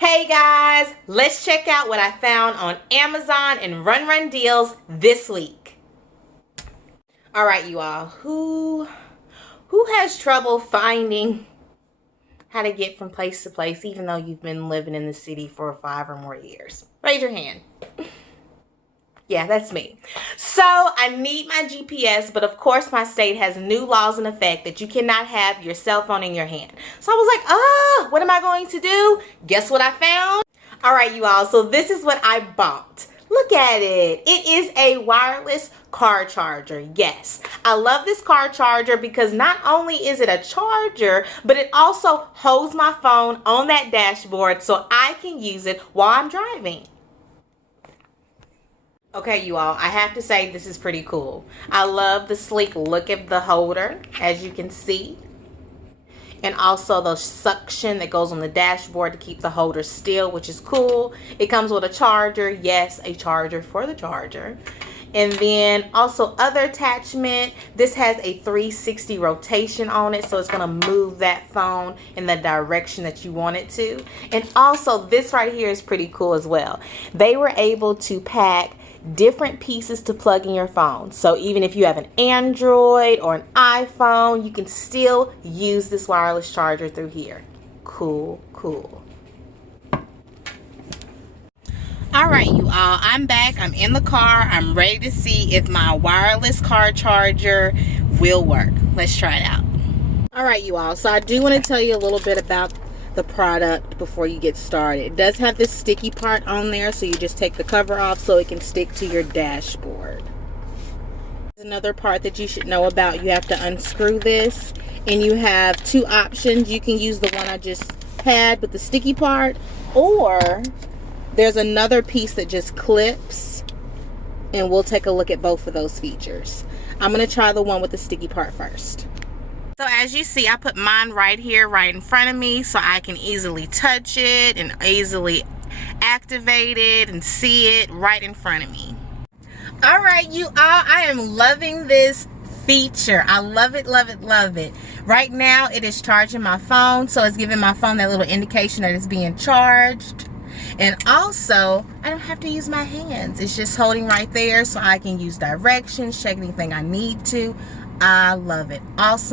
Hey guys, let's check out what I found on Amazon and Run Deals this week. All right, you all, who has trouble finding how to get from place to place even though you've been living in the city for 5 or more years? Raise your hand. Yeah, that's me. So I need my GPS, but of course my state has new laws in effect that you cannot have your cell phone in your hand. So I was like, what am I going to do? Guess what I found? All right, you all, so this is what I bought. Look at it. It is a wireless car charger. Yes, I love this car charger because not only is it a charger, but it also holds my phone on that dashboard so I can use it while I'm driving. Okay, you all, I have to say this is pretty cool. I love the sleek look of the holder, as you can see. And also the suction that goes on the dashboard to keep the holder still, which is cool. It comes with a charger. Yes, a charger for the charger. And then also other attachment. This has a 360 rotation on it, so it's going to move that phone in the direction that you want it to. And also this right here is pretty cool as well. They were able to pack different pieces to plug in your phone. So even if you have an Android or an iPhone, you can still use this wireless charger through here. Cool. All right, you all, I'm back. I'm in the car. I'm ready to see if my wireless car charger will work. Let's try it out. All right, you all, so I do want to tell you a little bit about the product before you get started. It does have this sticky part on there, so you just take the cover off so it can stick to your dashboard. There's another part that you should know about. You have to unscrew this, and you have two options. You can use the one I just had with the sticky part, or there's another piece that just clips, and we'll take a look at both of those features. I'm going to try the one with the sticky part first. So as you see, I put mine right here, right in front of me, so I can easily touch it and easily activate it and see it right in front of me. All right, you all, I am loving this feature. I love it. Right now, it is charging my phone, so it's giving my phone that little indication that it's being charged. And also, I don't have to use my hands. It's just holding right there, so I can use directions, check anything I need to. I love it. Awesome.